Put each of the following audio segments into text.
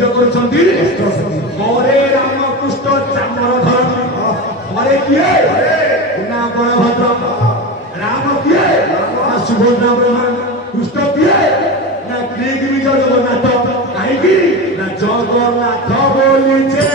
नृत्य करुछंती घरे रामकृष्ण चामर धरती घरे किए ना बलभद्र राम किए ना सुभद्रा ब्रह्मा कृष्ण किए ना ग्रीक विजय जगन्नाथ कहीं ना जगन्नाथ बोली जे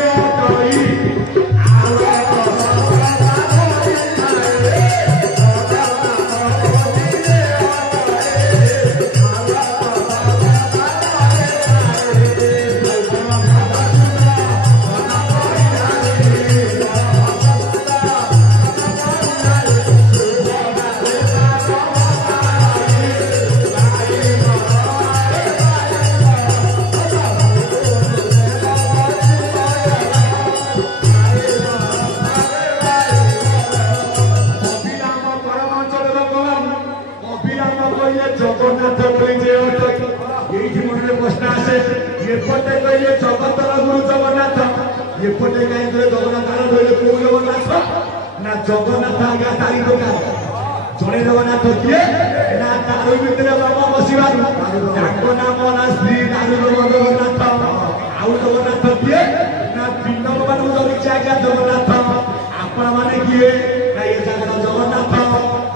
जगन्नाथ बोली जे प्रश्न आसे एपटे कहले जगतर गुरु जगन्नाथ एपटे कहीं जगन्नाथ बोले कौ जगन्नाथ ना जगन्नाथ आज्ञा तारी दरकार जड़े जगन्नाथ किए ना तार भितर बाबा बसवार नाम ना श्री जगन्नाथ आउ जगन्नाथ किए ना पिंड मान धरिचे आज्ञा जगन्नाथ आपण मैंने किए ना ये जगह जगन्नाथ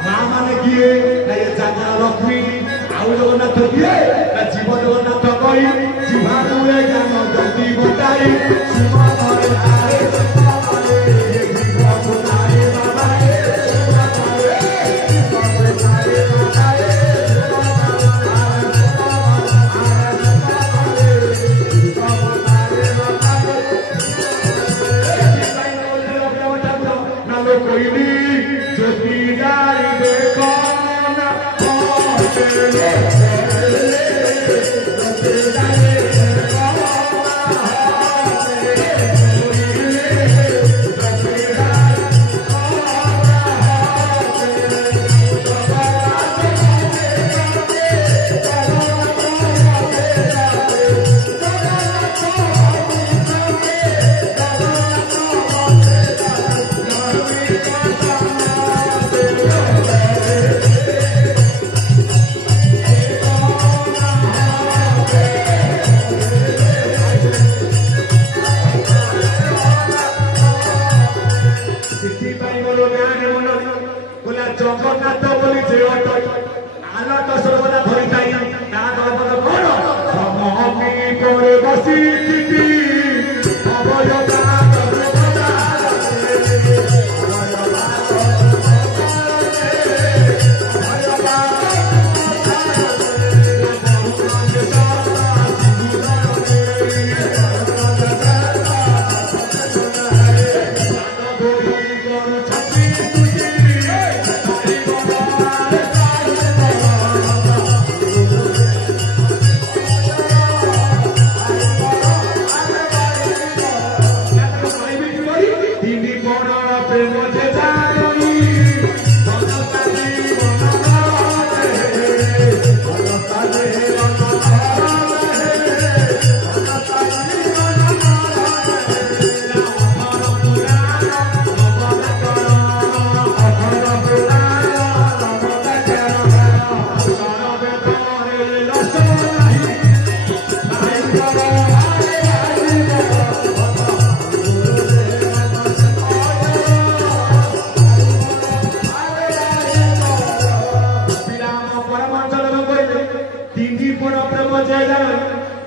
माँ मैंने किए ना ये जगह लक्ष्मी आउ जगन्नाथ किए ना जीव जगन्नाथ कही जीवाणुरे ज्ञान जति बताई सुमरे आरे ये जीव बताए बाबा जगन्नाथ बोली जे आलोक सर्वदा धरिताई ना दरपद कौन पर बसी अवयता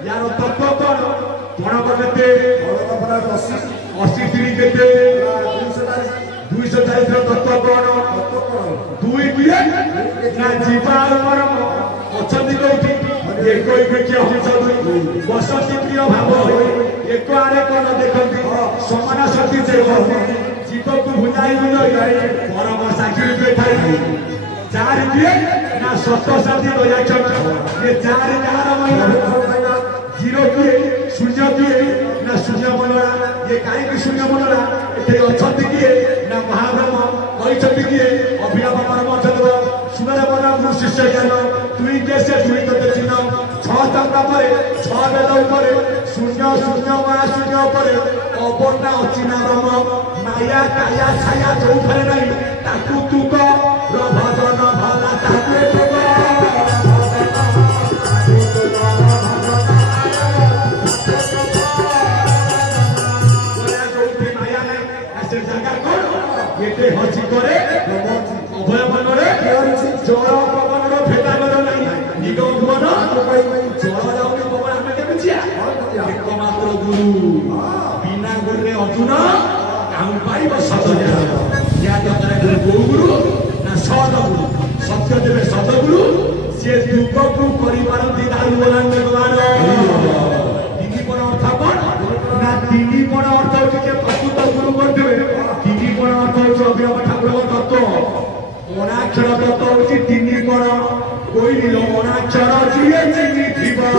यार तत्व कौन के 80 के 240 तत्व कौन दुई किए ना जीवार परम अछंती कोठी एक एक बसती प्रिय भाव एक आरे कौन देखती समान शक्ति से जीव को भुजाई बुझाई परम साक्षी बैठाई चार किए ना सत शांति ये चार जीरो किए शून्य किए ना शून्य मनरा ये कहीं शून्य मनरा ये अच्छा किए ना महाब्रह्म कही किए अभिनव परम सुंदर बना शिष्य ज्ञान तुई कैसे तुई तो चिन्ह छंगा पर छ वेद शून्य शून्य महाशून्य अवर्णा अचिना ब्रह्म माया काया छाया जो नहीं तू भजन भला ताकू गुरु ना सदगुरु सत्य देवे सदगुरु से दुख को करिपारती दारू बोलान भगवान तीन अर्थ कौन ना तीन अर्थ होचे जे प्रकृत गुरु करदेवे तीन अर्थ होचे अभिनव ठाकुर तत्व अनाक्षर तत्व होचे तीन कोई लो अनाक्षर जिए चिनी थिबा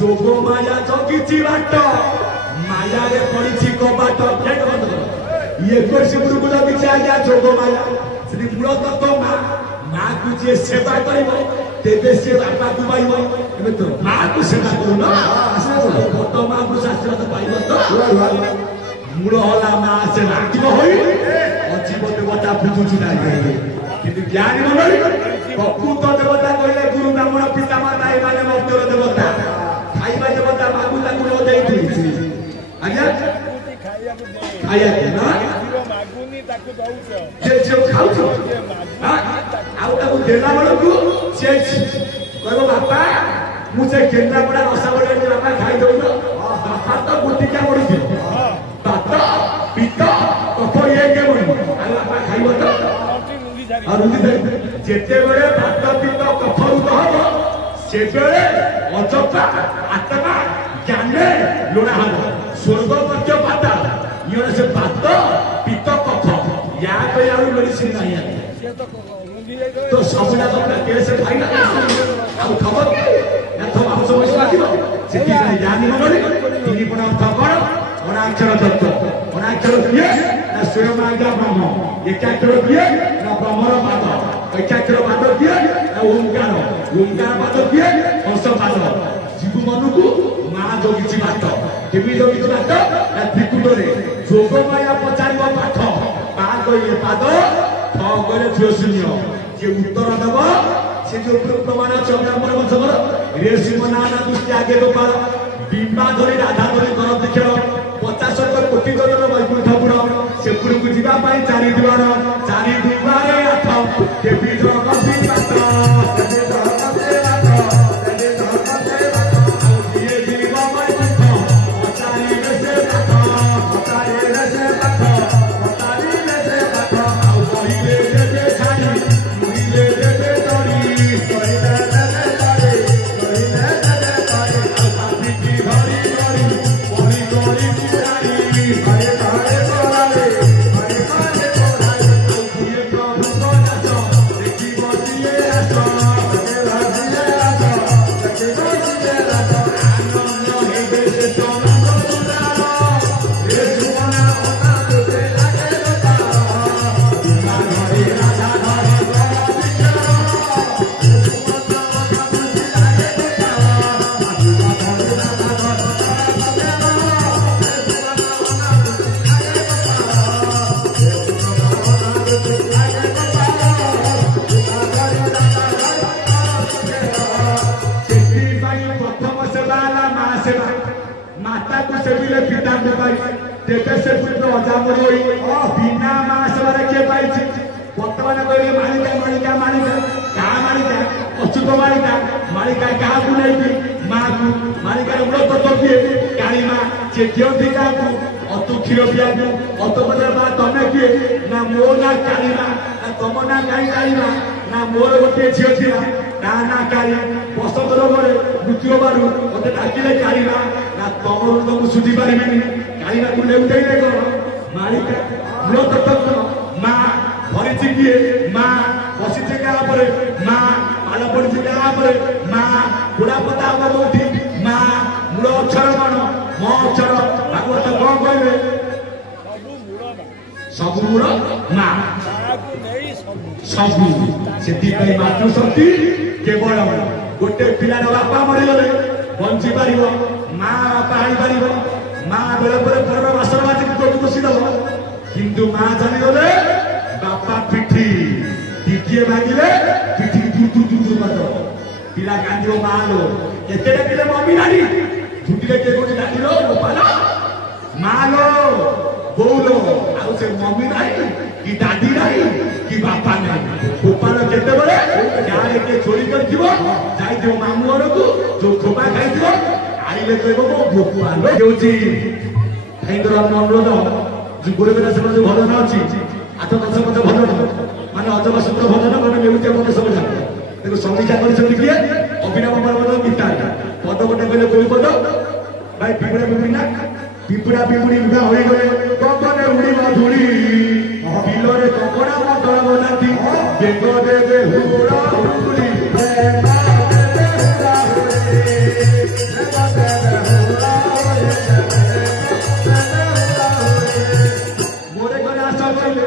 जोग माया जगिची बाट माया रे पड़िछि कबाट गेट बंद कर ये कोर्स गुरु जगिछि आज्ञा जोग माया श्री मूल तत्व माँ को जे सेवा करिवो तेबे से बापा को पाइबो एबे तो माँ को सेवा करू ना बट माँ को शास्त्र तो पाइबो तो मूल होला माँ से लागिब होई अजीव देवता पूजुछि ना किंतु ज्ञानी मनोरी प्रकृत देवता कहले गुरु ब्राह्मण पिता माता ए माने मध्य देवता खाइबा देवता बाबू ताकू न देइथि आज्ञा खाइया के ना मागुनी ताकू दउछ जे जे खाउछ हां आउ ताकू देला बळकू से कहबो बापा मु से केंद्रा पडा रसा बडे बापा खाइ दउ न बापा तो गुटी क्या बडुछि बापा पिता कफ ये के बडु आ बापा खाइबो तो और जेते बडे भात पिता कफरु दहबो से बेले अजपा आत्मा ज्ञाने लोड़ा हलो स्वर्ग पक्ष पाता ये से बात पित्त कफ या पे आउ मेडिसिन नहीं है तो सबला सबला कैसे खाइला आउ खबर ना तो हम समझ पातिबो सेति नहीं ज्ञानी मनोरी तिनी पण खबर अनाक्षर तत्व अनाक्षर दिए ना स्वयं आज्ञा ब्रह्म एकाक्षर दिए ना ब्रह्मर पाद एकाक्षर पाद दिए ना ओंकार पाद दिए हंस पाद जीव मन को माँ जगिछि बाट केबी जगिछि बाट ना त्रिकुट रे जोग माया पचारिबो पाठ पा कइले पाद ठ कइले झियो शून्य जे उत्तर देबो से जो प्रमाण चौरामर मधवर ऋषि मनाना दृष्टि आगे गोपाल बिंबा धरी राधा धरी कर देखियो 50 कोटी गणर वैकुंठपुर से पुरକୁ ଯିବା ପାଇଁ ଚାରି ଦୁଆରେ ଆଠ କେବି ଜଗତି बिना मासवर के बर्तमान कहले मालिका मालिका मालिका क्या मालिका अच्युत मालिका मालिका क्या माँ को मालिका मूल तत्व किए काली माँ से क्यों दिखा अतु क्षीर पिया अत बजार माँ तमें किए ना मो ना काली माँ ना तुम ना काली काली माँ ना मोर गोटे झील थी ना काली ପସନ୍ଦ ରୋଗରେ ମୃତ୍ୟୁ ହେବାରୁ ମୋତେ ଡାକିଲେ କାଳିମା ନା ତମରୁ ତ ମୁଁ ଶୁଝି ପାରିବିନି କାଳିମାକୁ ଲେଉଟାଇଲେ କଣ ମାଳିକା ମୂଳ ତତ୍ତ୍ୱ ମା ଭରିଛି କିଏ ମା ବସିଛି କାହା ଉପରେ ମା ପାଲ ପଡ଼ିଛି କାହା ଉପରେ ମା ବୁଢ଼ା ପତା ହବ କୋଉଠି ମା ମୂଳ ଅକ୍ଷର କଣ ମୋ ଅକ୍ଷର ଭାଗବତ କଣ କହିବେ ସବୁ ମୂଳ ମା ସବୁ ସେଥିପାଇଁ ମାତୃଶକ୍ତି କେବଳ ଗୋଟେ ପିଲାର ବାପା ମରିଗଲେ ବଞ୍ଚି ପାରିବ ମା ବାପା ଆଣିପାରିବ ମା ବେଳେ ବେଳେ ପରର ବାସନ ବାଜିକି କୋଉଠି ବସିଦବ କିନ୍ତୁ ମା ଚାଲିଗଲେ ବାପା ପିଠି ଟିକିଏ ଭାଙ୍ଗିଲେ ପିଠି କରିଦବ ପିଲା କାନ୍ଦିବ ମା ଲୋ କେତେ ଡାକିଲେ ମମି ନାରୀ ଛୁଟିରେ କିଏ କୋଉଠି ଡାକିଲ ଗୋପାଳ ମା ଲୋ ବୋଉ ଲୋ ଆଉ ସେ ମମି ନାହିଁ କି ଦାଦି ନାହିଁ କି ବାପା ନାହିଁ ଗୋପାଳ କେତେବେଳେ ଗାଁରେ କିଏ ଚୋରି କରିଥିବ ଯାଇଥିବ ମାମୁଁ ଘରକୁ ଯୋଉ ଖୋପା ଖାଇଥିବ ଆଇଲେ କହିବ ମୋ ଗୋପାଳ ହେଉଛି ଭାଇଙ୍କର ଅନୁରୋଧ ଯୋଉ ଗୋରେ ବେଲା ସେମାନେ ଯୋଉ ଭଜନ ଅଛି 8-10 ପଦ ଭଜନ ମାନେ ଅଜବ ସୂତ୍ର ଭଜନ ମାନେ ନେଉଟିଆ ପଦ ସବୁ ଯାକ ତାକୁ ସମୀକ୍ଷା କରିଛନ୍ତି କିଏ ଅଭିନବ ପର୍ବତ ଗୀତା ପଦ ଗୋଟେ କହିଲେ କୋଉ ପଦ ଭାଇ ପିପୁଡ଼ା ପିପୁଡ଼ି ନା ପିପୁଡ଼ା ପିପୁଡ଼ି ଉଡ଼ା ହୋଇଗଲେ କଙ୍କରେ ଉଡ଼ିବ ଧୂଳି ବିଲରେ କଙ୍କଡ଼ା ମଟର ବନାନ୍ତି ବେଗ ଦେବେ ହୁଡ଼ା ହୁଡ଼ି ମୋରେ ଗଲେ ଆସ କହିଲେ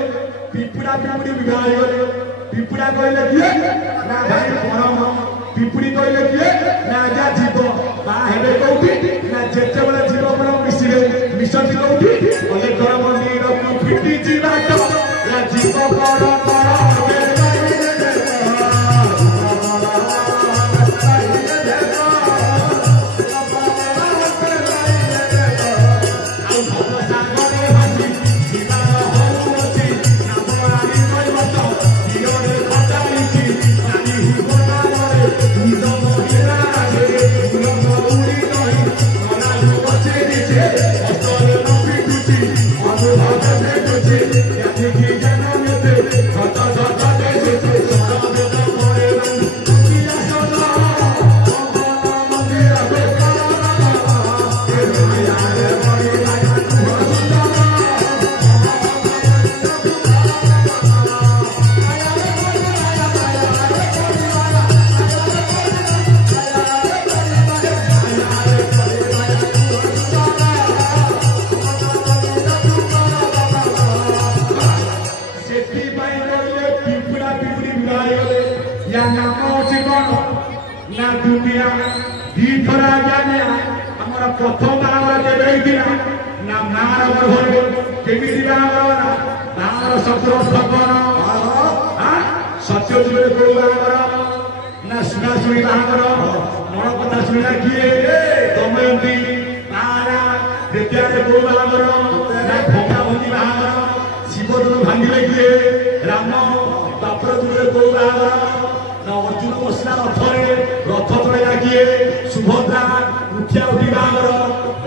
ପିପୁଡ଼ା ପିପୁଡ଼ି ବିବାହ ହେଇଗଲେ ପିପୁଡ଼ା କହିଲେ କିଏ ନା ଭାଇ ପରମ ପିପୁଡ଼ି କହିଲେ କିଏ ନା ଆଜ୍ଞା ଜୀବ ବାହା ହେବେ କୋଉଠି ନା ଯେତେବେଳେ ଜୀବ ପର ମିଶିବେ ମିଶନ୍ତି କୋଉଠି ଅନେକ ମନ୍ଦିରକୁ ଫିଟି ଯିବାଟ ନା ଜୀବ ପର ପର प्रथम बाहागर के ना मार गर्भरे केमिति बाहागर ना मार शब्द ठगन सत्य जुगे को बाहागर ना सुना सुनी बाहागर मन कथा सुनिला किए दमयंती तारा देत्यारे को बाहागर ना भंगा भंगी बाहागर शिवदूत भांगिले किए राम बापर जुगे को बाहागर ना अर्जुन बसला रथरे रथ तळे किए सुभद्रा उठिया उठी बाहागर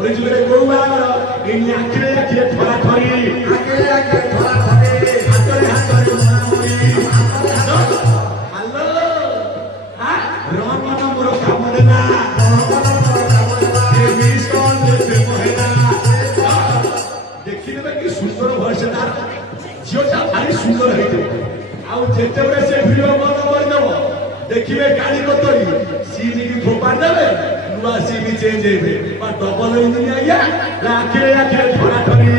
ओई जुगे को बाहागर एनी आखिरे आखिरे थरा थरी आखिरे आखिरे थरा थरी हातरे हातरे मनामरी हेलो हां रमन मोर काम देना ए मिस कॉल दे मोहेना देखिले कि सुंदर भइसे तार जियोटा भारी सुंदर हेते आउ जेते बरे से वीडियो बंद कर देबो देखिबे गाड़ी कतरी सीनी की फोपाड़ देबे नुआ सीनी चेंज हेबे बा डबल इंजिन आइया आखिरे आखिरे थरा थरी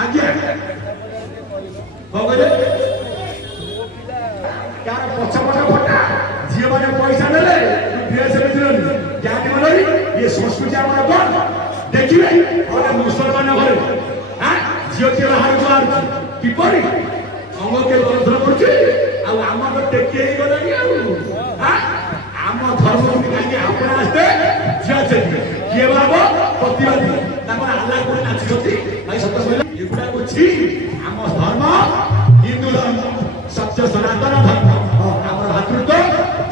आगे संस्कृति आमर कौन देखिए गोटे मुसलमान घरे झील किए बाहर किपर अंग के बंधन कर टेकी गला आम धर्म कहीं आपने आसते झील से किए बाबा प्रतिवादी आल्ला को नाचुच्च भाई सत कहले एगुड़ा आम धर्म हिंदू धर्म सत्य सनातन धर्म आम भातृत्व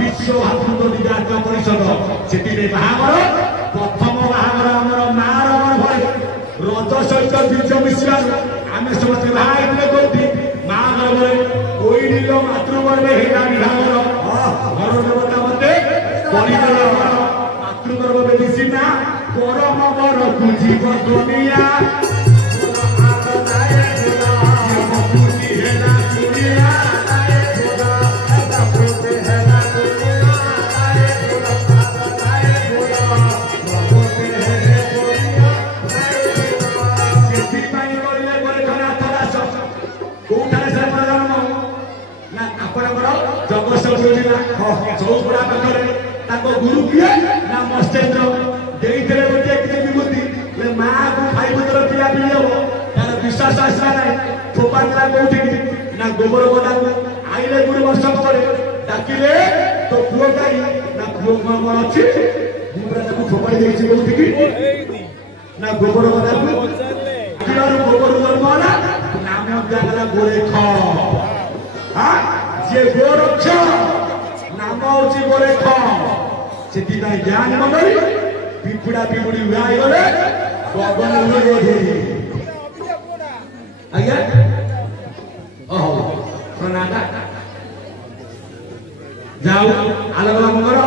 विश्व भातृत्व विद्यार्थी परिषद से बाहर प्रथम बाहर आमर मार भय रज सहित बीज मिश्रा आम समस्त बाहर माँ गर्भे कोई मातृगर्भे घर देवता मते मातृगर्भ बेदिना परम बर जीव दुनिया चौपड़ा पाखे गुरु किए ना मस्तेन्द्र देते गोटे किसी विभूति माँ को खाई पुत्र पिला पी हम तार विश्वास आसला ना थोपा देला कौटी ना गोबर गदा को आईले गुरु वर्ष पर डाकिले तो पुओ कहीं ना पुओ कौन अच्छी मुझे थोपाड़ी देखी कौटी ना गोबर गदा को गोबर जन्म नाम दिया गोरेख जे गोरक्ष नाम हूँ गोरेख से ज्ञान मंडली पिपुड़ा पिपुड़ी उड़ाई गले गगन आज्ञा प्रणाटा जाऊ आलोकमंगर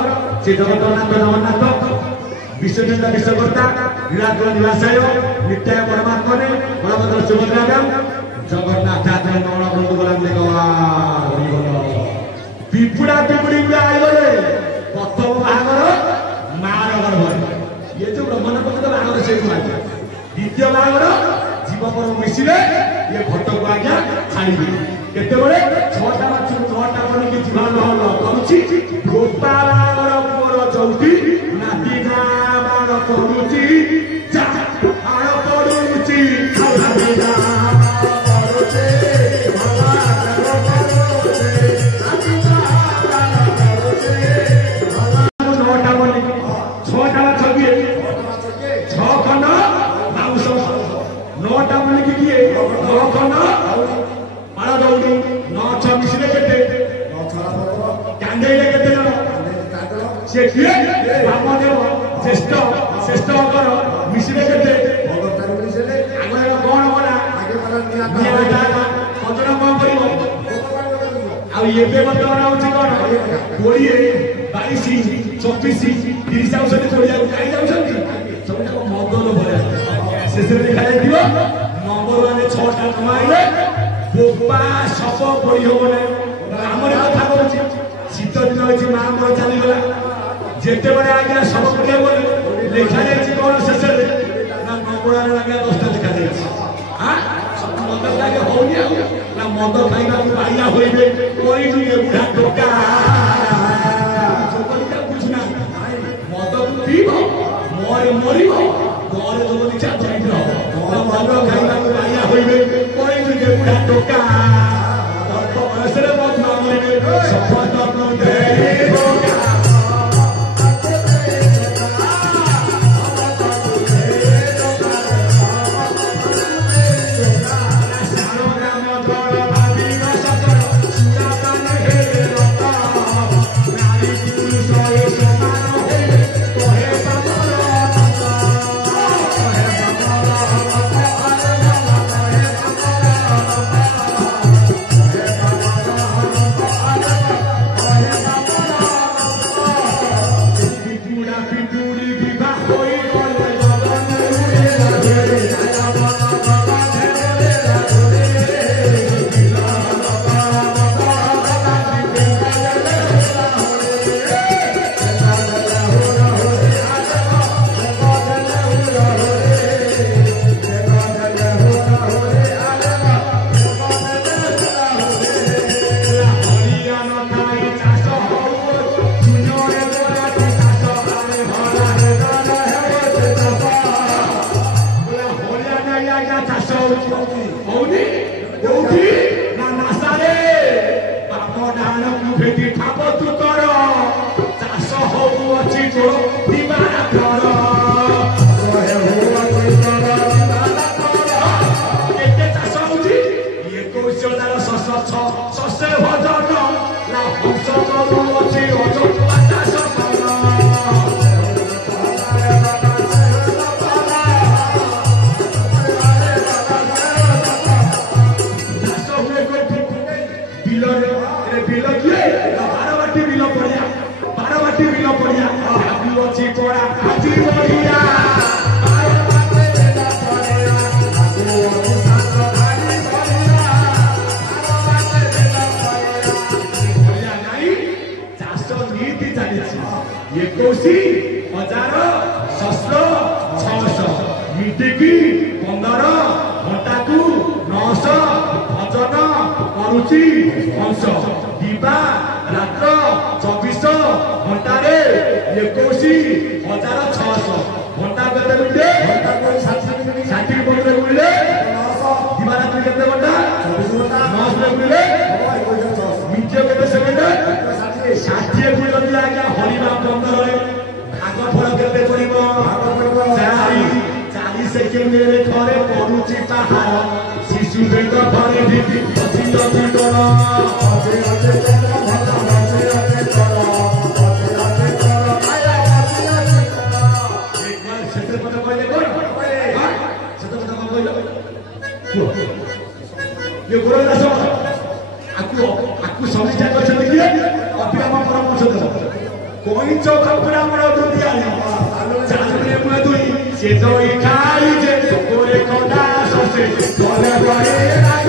से जगन्नाथ जगन्नाथ विश्वचंद्र विश्वकर्ता लीलाद्र निवासाय नित्याय परमात्मा ने बलभद्र सुभद्रा जगन्नाथ जात्रा नौना बंधु गला पिपुड़ा पिपुड़ी गले प्रथम बाहर मार गर्भ ये जो ब्रह्मण पक्ष बाहर से द्वितीय बाहर जीव पर्व मिसिले ये भट्ट को आज्ञा छाड़ी केतबे 6टा माछ 6टा बनी जीवा नहल करुछि गोपा बाहर पुअर चौथी नाती ना बार करुछि जा आड़ पडुछि खाला बेजा श्रेष्ठ श्रेष्ठ मिश्रे के कौन भजन कौन कर कौन 20 22 24 30 आउट कोड़िया सब मदन भया शेष देखा नंबर 1 6टा कमाइले बोपा सब पड़ी हम आमर कथा करुचे शीत दिन अच्छी माँ मोर चलीगला जिते बड़े आज्ञा सब गले लिखा जाए कौन शेष ना नंबर आज्ञा 10टा लिखा जाए सब मद लगे होनी ना मद खाइबा बाइया होइबे कोई बुढ़ा टोका बुझना मद पीब मरे मरब घरे लोग दिशा धर मद खाइबा बाइया होइबे कोई बुढ़ा टोका अल्प बयस मत मांगे शपथ ମିଶିକି 15 ଘଣ୍ଟାକୁ 900 ଭଜନ କରୁଛି ହଂସ। ଦିବା ରାତ୍ର 24 ଘଣ୍ଟାରେ 21,600 ଘଣ୍ଟା କେତେ ମିନିଟ? 60 ମିନିଟ ମିଳିଲେ ଦିବା ରାତ୍ରି କେତେ ଘଣ୍ଟା? 900 ମିଳିଲେ ମିନିଟ କେତେ ସେକେଣ୍ଡ? 60 ମିନିଟ ଆଜ୍ଞା ହରିବା 15 ଭାଗ ଫଳ କେତେ ପଡିବ? 40 ସେକେଣ୍ଡରେ ଥରେ ପଡୁଛି ପାହାର ଶିଶୁ ପେଟ ଧରି ଆକୁ ସମୀକ୍ଷା କରିଛନ୍ତି କିଏ? ଅଭିରାମ ପରମହଂସ ଦେବ। କଇଁଚ ବାପୁରା ମୋର ଦୁନିଆରେ ଚାଲୁରେ ମୁଁ ଦୁଇ ସେ ଦଇ ଖାଇ ଯେ କୋରେ କଣ୍ଡା ସସେ ଗଲେ ଗଲେ ରାଗ